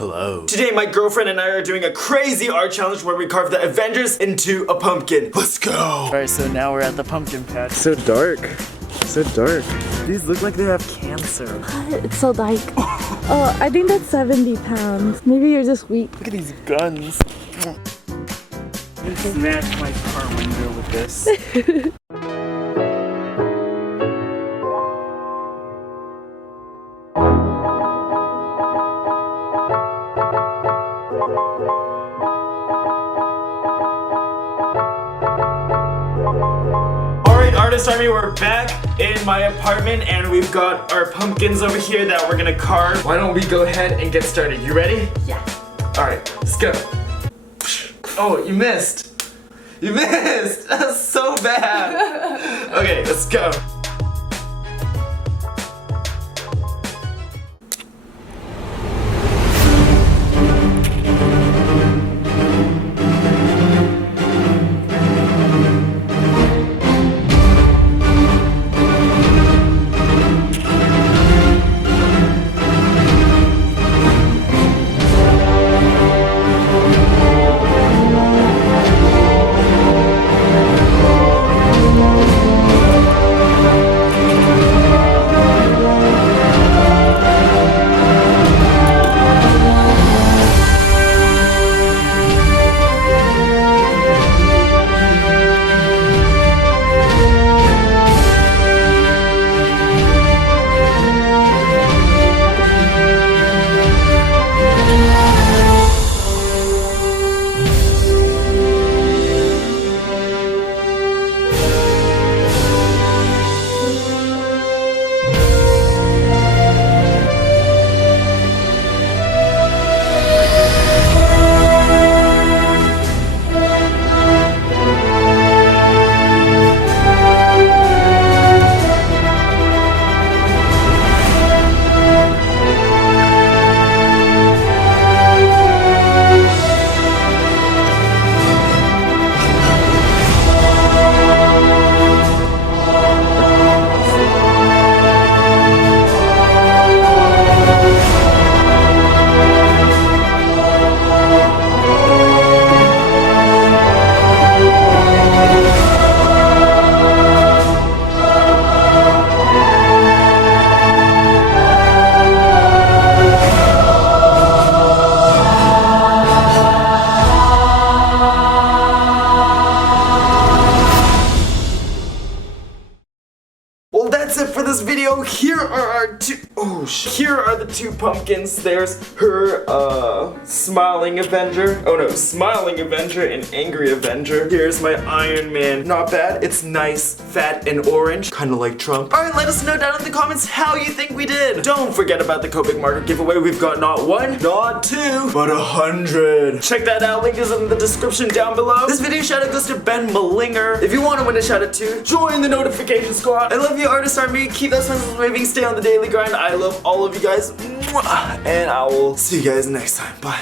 Hello. Today my girlfriend and I are doing a crazy art challenge where we carve the Avengers into a pumpkin. Let's go. Alright, so now we're at the pumpkin patch. So dark. So dark. These look like they have cancer. What? It's so dark. Oh, I think that's 70 pounds. Maybe you're just weak. Look at these guns. Smash my car window with this. Alright, Artist Army, we're back in my apartment and we've got our pumpkins over here that we're gonna carve. Why don't we go ahead and get started? You ready? Yeah. Alright, let's go. Oh, you missed. You missed! That's so bad. Okay, let's go. Well, that's it for this video. Here are the two pumpkins. There's her smiling Avenger. Oh no, smiling Avenger and angry Avenger. Here's my Iron Man. Not bad. It's nice, fat, and orange. Kind of like Trump. Alright, let us know down in the comments how you think we did. Don't forget about the Copic marker giveaway. We've got not one, not two, but 100. Check that out. Link is in the description down below. This video shout out goes to Ben Malinger. If you want to win a shout out too, join the notification squad. I love you, Artist Army. Keep those pencils waving. Stay on the daily grind. I love all of you guys. And I will see you guys next time. Bye.